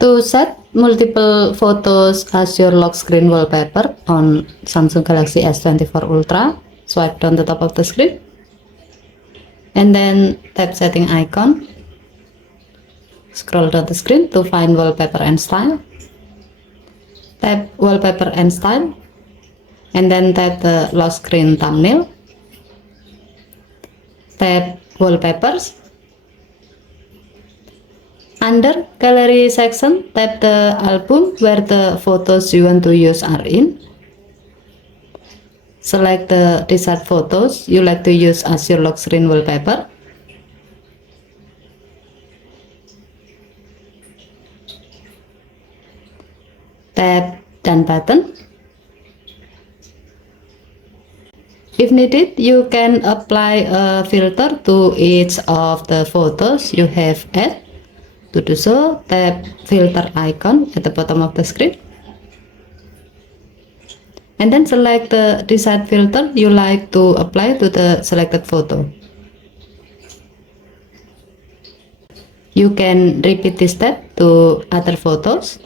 To set multiple photos as your lock screen wallpaper on Samsung Galaxy S24 Ultra, swipe down the top of the screen and then tap setting icon. Scroll down the screen to find wallpaper and style. Tap wallpaper and style and then tap the lock screen thumbnail. Tap wallpapers. Under gallery section, tap the album where the photos you want to use are in. Select the desired photos you like to use as your lock screen wallpaper. Tap Done button. If needed, you can apply a filter to each of the photos you have added. To do so, tap filter icon at the bottom of the screen and then select the desired filter you like to apply to the selected photo. You can repeat this step to other photos.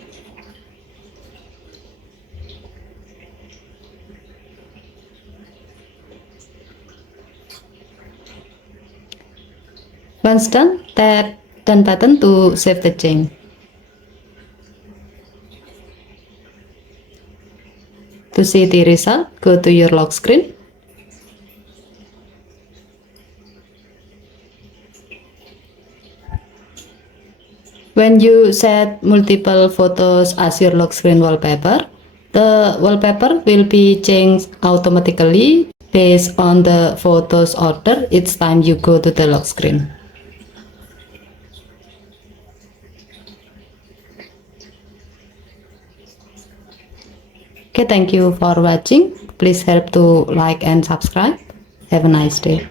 Once done, tap Done button to save the change. To see the result, go to your lock screen. When you set multiple photos as your lock screen wallpaper, the wallpaper will be changed automatically based on the photos order each time you go to the lock screen. Okay, thank you for watching. Please help to like and subscribe. Have a nice day.